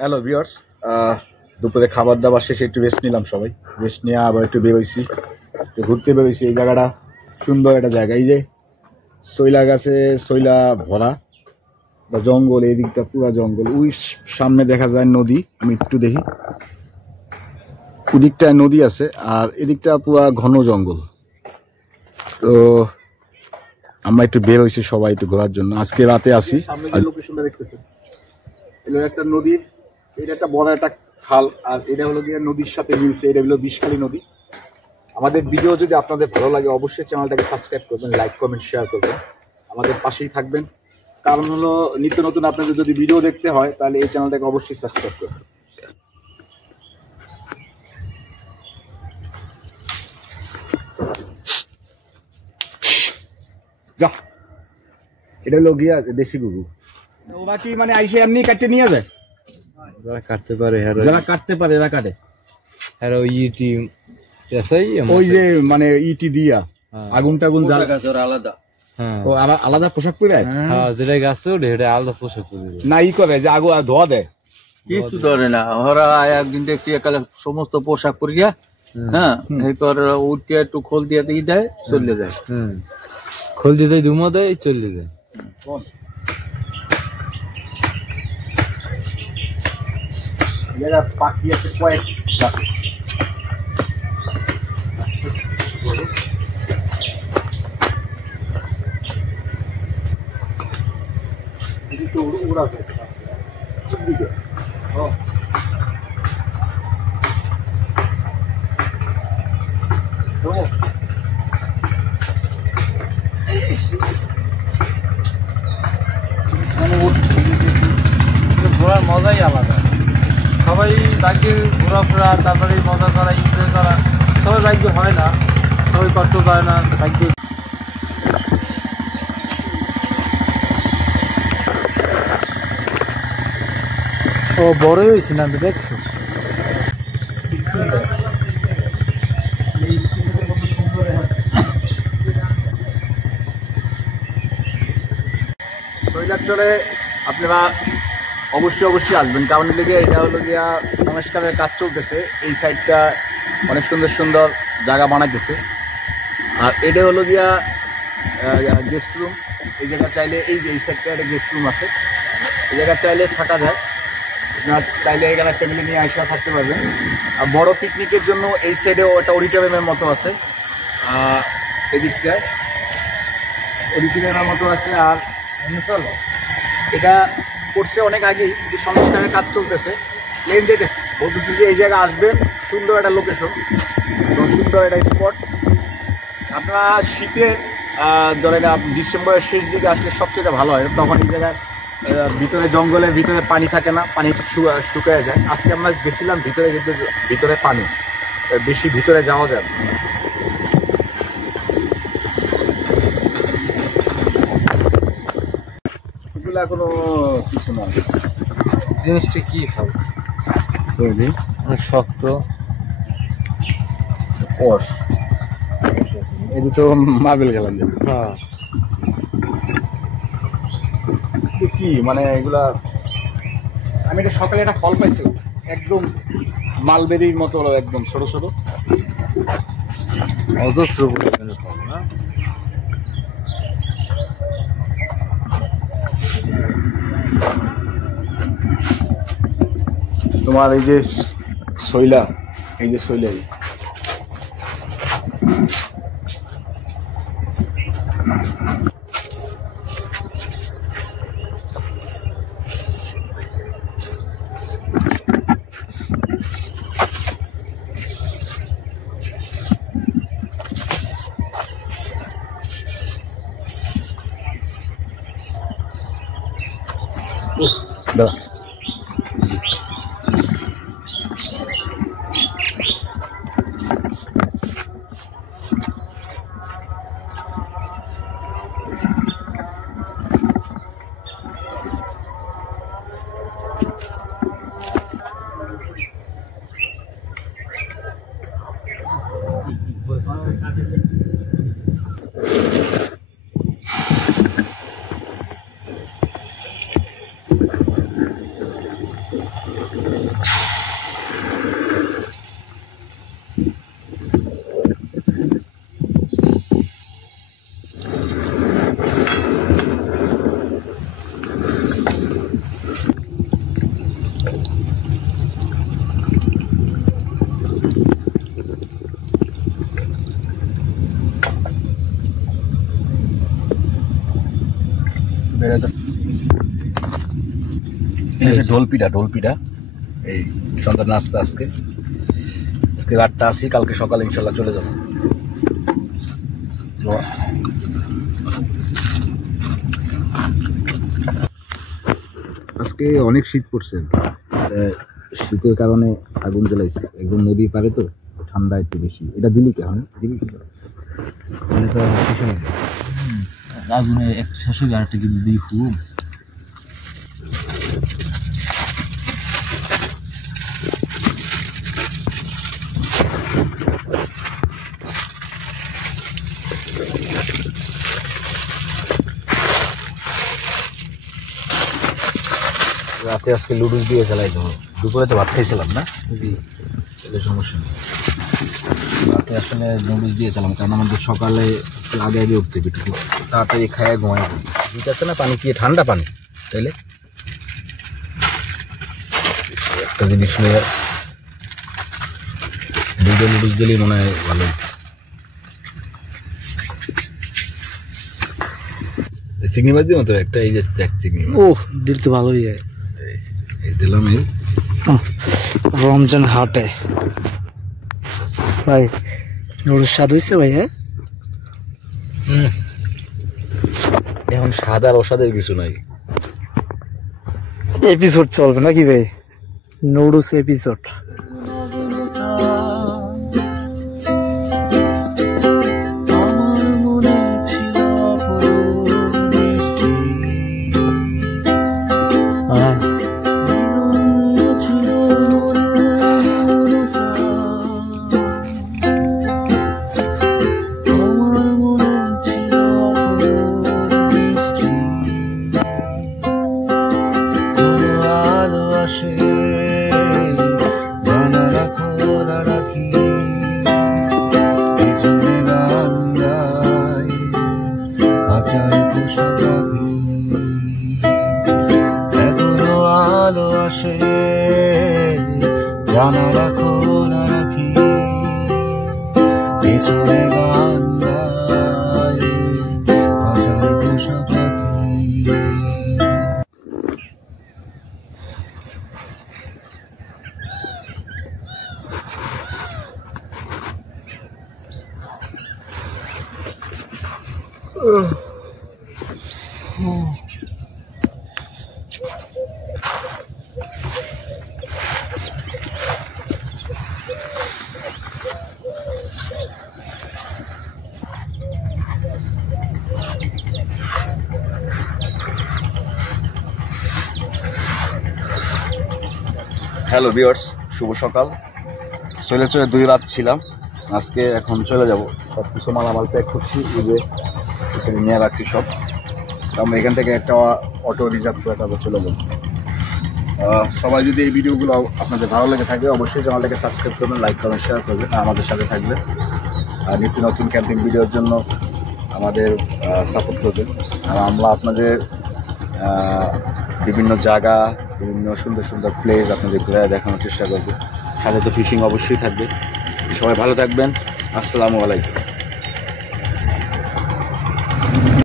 Hello viewers, দুপুরে খাবার দাবার শেষে একটু রেস্ট নিলাম। সবাই রেস্ট নিয়ে আবার একটু বেরোইছি, ঘুরতে বেরোইছি। এই জায়গাটা সুন্দর একটা জায়গা। এই যে শৈলা গাছে শৈলা ভরা বা জঙ্গল, এই দিকটা পুরো জঙ্গল। ওই সামনে দেখা যায় নদী, আমি একটু দেখি, ওদিকটায় নদী আছে আর এদিকটা পুরো ঘন জঙ্গল। তো আমরা একটু বের হয়েছি সবাই একটু ঘোরার জন্য। আজকে রাতে আসি। সামনে যে লোকেশনটা দেখতেছেন, এটা একটা নদী, এটা একটা বড় একটা খাল, আর এটা হলো গিয়ে নদীর সাথে মিলছে। এটা হলো বিষখালী নদী। আমাদের ভিডিও যদি আপনাদের ভালো লাগে অবশ্যই চ্যানেলটাকে সাবস্ক্রাইব করবেন, লাইক কমেন্ট শেয়ার করবেন, আমাদের পাশেই থাকবেন। কারণ হলো নিত্য নতুন আপনাদের যদি ভিডিও দেখতে হয় তাহলে এই চ্যানেলটাকে অবশ্যই সাবস্ক্রাইব করবেন। যা, এটা হলো গিয়া দেশি গরু। ওরা কি মানে আইসে এমনি কাটতে নিয়ে যায়? যারা কাটতে পারে, যারা কাটতে পারে এরা কাটে। আর ওই যে মানে ইটি দিয়া আগুন টাগুন আলাদা, আলাদা পোশাক পরে যেটা গাছ আলাদা পোশাক পরে না ই করে যে আগুন ধোয়া দেয়। কিছু ধরে না, ওরা একদিন দেখছি একালে সমস্ত পোশাক পরিয়া, হ্যাঁ, এরপর উঠে একটু খোল দিয়ে দিয়ে দেয়, চলে যায়। খোল দিয়ে যায়, ধুমো দেয়, চলে যায়। পাখি আছে কয়েকটা। ওরা ঘোরার মজাই আলাদা। সবাই বাইকে ঘোরাফেরা, তারপরে মজা করা, এনজয় করা, সবাই বাইকে হয় না, সবাই কষ্ট করে না বাইকে। ও বড়ই হয়েছে না, আমি দেখছো। শৈলাচরে আপনারা অবশ্যই আসবেন। কারণ দিকে এটা হলো গিয়া সংস্কারের কাজ চলতেছে। এই সাইডটা অনেক সুন্দর সুন্দর জায়গা বানাইতেছে। আর এটা হলো গিয়া গেস্ট রুম। এই জায়গা চাইলে, এই যে এই সাইডটা একটা গেস্ট রুম আছে, এই জায়গা চাইলে থাকা যায়। আপনার চাইলে এখানে ফ্যামিলি নিয়ে আসা থাকতে পারবেন। আর বড় পিকনিকের জন্য এই সাইডেও একটা অডিটোরিয়ামের মতো আছে, এদিকটায় অডিটোরিয়ামের মতো আছে। আর এটা করছে অনেক আগেই, যে সংস্কারের কাজ চলতেছে, প্লেন যেতেছে। বলতেছে যে এই জায়গায় আসবেন, সুন্দর একটা লোকেশন, সুন্দর একটা স্পট। আপনারা শীতে ধরেন ডিসেম্বরের শেষ দিকে আসলে সবচেয়ে ভালো হয়। তখন এই জায়গায় ভিতরে জঙ্গলের ভিতরে পানি থাকে না, পানি শুকিয়ে যায়। আজকে আমরা গেছিলাম ভিতরে, কিন্তু ভিতরে পানি, বেশি ভিতরে যাওয়া যায় না। এগুলা কোনো কিছু না। জিনিসটা কি খাবো, অনেক শক্ত। এই তো মার্বেল খেলাম যে। হ্যাঁ, কি মানে এগুলা, আমি এটা সকালে একটা ফল পাইছিলাম, একদম মালবেরির মতো, একদম ছোট ছোট, অজস্র পরিমাণে ফল না। তোমার এই যে শৈলা, এই যে শৈলা, দাদা ঢোলপিঠা এই সন্ধ্যা নাস্তা আজকে রাতটা আসি, কালকে সকালে ইনশাল্লাহ চলে যাবো। আজকে অনেক শীত পড়ছে, শীতের কারণে আগুন জ্বালাইছে, একদম নদী পারে তো ঠান্ডা একটু বেশি। এটা দিলি কে? দিলি কি আগুনে একটা শাশুড়ি আর একটা কিন্তু দিই খুব রাতে আজকে লুডুস দিয়ে চালাই দেবো। দুপুরে তো ভাত খাইছিলাম না, জি সমস্যা নেই। রাতে আসলে নুডলস দিয়ে চালাম, কারণ আমাদের সকালে আগে আগে উঠতে একটু তাড়াতাড়ি খায় ঘুমায়। ঠিক আছে না? পানি কি ঠান্ডা পানি? তাইলে একটা জিনিস নিয়ে দুটো নুডলস দিলেই মনে হয় ভালো। চিংড়ি মাছ দিও তো একটা, এই যে চিংড়ি মাছ। ও দিল তো ভালোই যায়। এই দিলাম এই রমজান হাটে ভাই নুডলস স্বাদ হয়েছে ভাই। হ্যাঁ এখন স্বাদ আর অস্বাদের কিছু নাই, এপিসোড চলবে নাকি ভাই? Noodles episode. জানা রাখো না রাখি পিছনে গান গায় হাজার পোষা পাখি। হ্যালো ভিউয়ার্স, শুভ সকাল। চলে 2 রাত ছিলাম, আজকে এখন চলে যাব। সব কিছু মালামাল প্যাক করছি, এই যে পিছনে নিয়ে রাখছি সব। আমরা এখান থেকে একটা অটো রিজার্ভ করে তারপর চলে যাব। সবাই যদি এই ভিডিওগুলো আপনাদের ভালো লেগে থাকে অবশ্যই চ্যানেলটাকে সাবস্ক্রাইব করবেন, লাইক করবেন, শেয়ার করবেন, আমাদের সাথে থাকবেন। আর নিত্য নতুন ক্যাম্পিং ভিডিওর জন্য আমাদের সাপোর্ট করবেন। আর আমরা আপনাদের বিভিন্ন জায়গা, বিভিন্ন সুন্দর সুন্দর প্লেস আপনাদের ঘুরে দেখানোর চেষ্টা করবো। সাথে তো ফিশিং অবশ্যই থাকবে। সবাই ভালো থাকবেন। আসসালামু আলাইকুম।